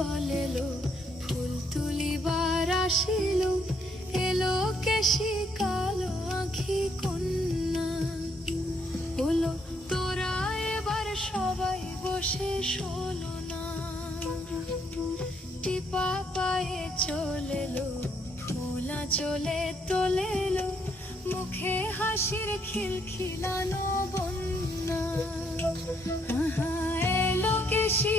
জল এলো, ফুল তুলিবার আসিল, এলো কেশি কালো আঁখি কন্যা। হলো তোরা এবার সবাই বসে শোনো না। টিপা পায়ে চলেলো, ফুলা চলে তোলেলো, মুখে হাসির খিলখিলানো বন্যা। এলো কেশি